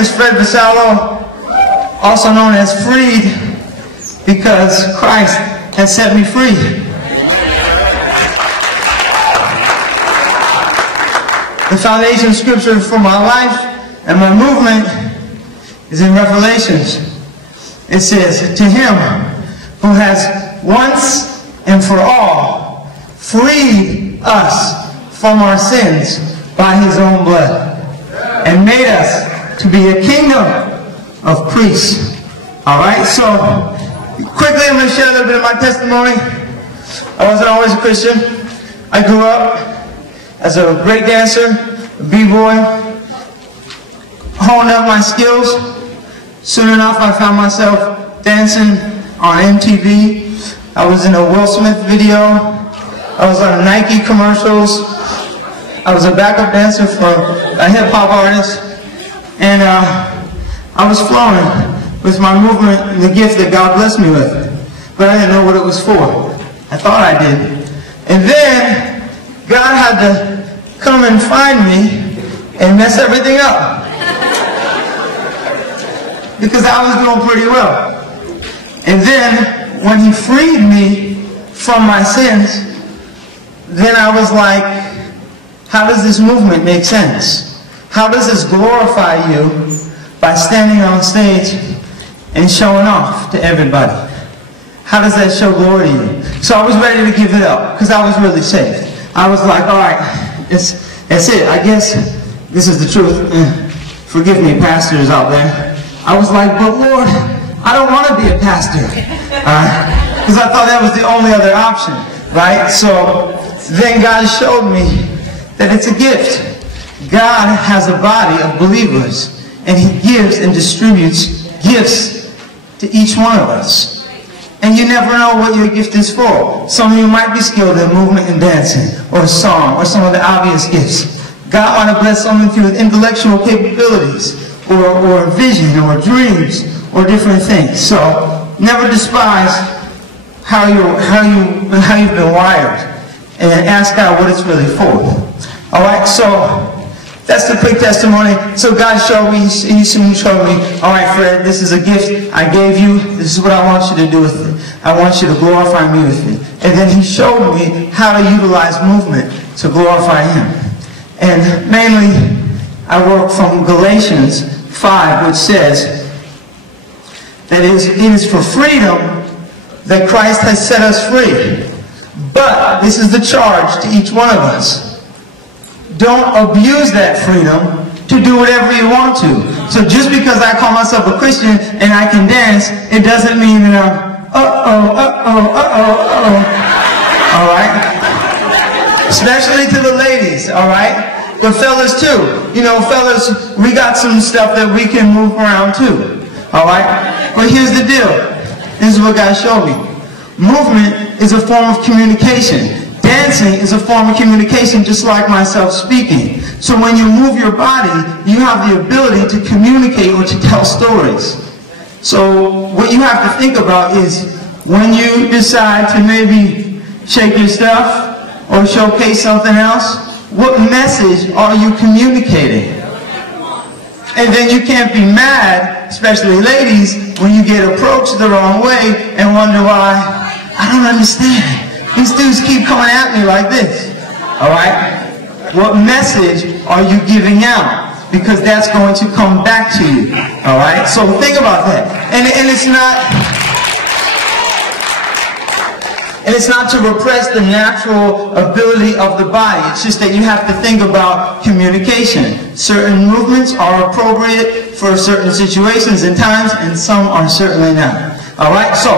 is Fred Vassallo, also known as Freed, because Christ has set me free. The foundation scripture for my life and my movement is in Revelations. It says, "To him who has once and for all freed us from our sins by his own blood, and made us to be a kingdom of priests." Alright, so quickly I'm going to share a little bit of my testimony. I wasn't always a Christian. I grew up as a break dancer, a b-boy, honed up my skills. Soon enough I found myself dancing on MTV. I was in a Will Smith video. I was on Nike commercials. I was a backup dancer for a hip-hop artist. And I was flowing with my movement and the gift that God blessed me with. But I didn't know what it was for. I thought I did. And then God had to come and find me and mess everything up. Because I was doing pretty well. And then when he freed me from my sins, then I was like, how does this movement make sense? How does this glorify you by standing on stage and showing off to everybody? How does that show glory to you? So I was ready to give it up because I was really saved. I was like, all right, that's it. I guess this is the truth. Forgive me, pastors out there. I was like, but Lord, I don't want to be a pastor. Because I thought that was the only other option, right? So then God showed me that it's a gift. God has a body of believers, and he gives and distributes gifts to each one of us. And you never know what your gift is for. Some of you might be skilled in movement and dancing, or song, or some of the obvious gifts. God might have blessed some of you with intellectual capabilities, or vision, or dreams, or different things. So never despise how you've been wired, and ask God what it's really for. All right, so that's the quick testimony. So God showed me, he soon showed me, all right, Fred, this is a gift I gave you. This is what I want you to do with it. I want you to glorify me with it. And then he showed me how to utilize movement to glorify him. And mainly, I work from Galatians 5, which says that it is for freedom that Christ has set us free. But this is the charge to each one of us. Don't abuse that freedom to do whatever you want to. So just because I call myself a Christian and I can dance, it doesn't mean that I'm alright? Especially to the ladies, alright? The fellas too. You know, fellas, we got some stuff that we can move around too. Alright? But here's the deal. This is what God showed me. Movement is a form of communication. Dancing is a form of communication, just like myself speaking. So when you move your body, you have the ability to communicate or to tell stories. So what you have to think about is when you decide to maybe shake your stuff or showcase something else, what message are you communicating? And then you can't be mad, especially ladies, when you get approached the wrong way and wonder why, I don't understand. These dudes keep coming at me like this. Alright? What message are you giving out? Because that's going to come back to you. Alright? So think about that. And it's not to repress the natural ability of the body. It's just that you have to think about communication. Certain movements are appropriate for certain situations and times, and some are certainly not. Alright? So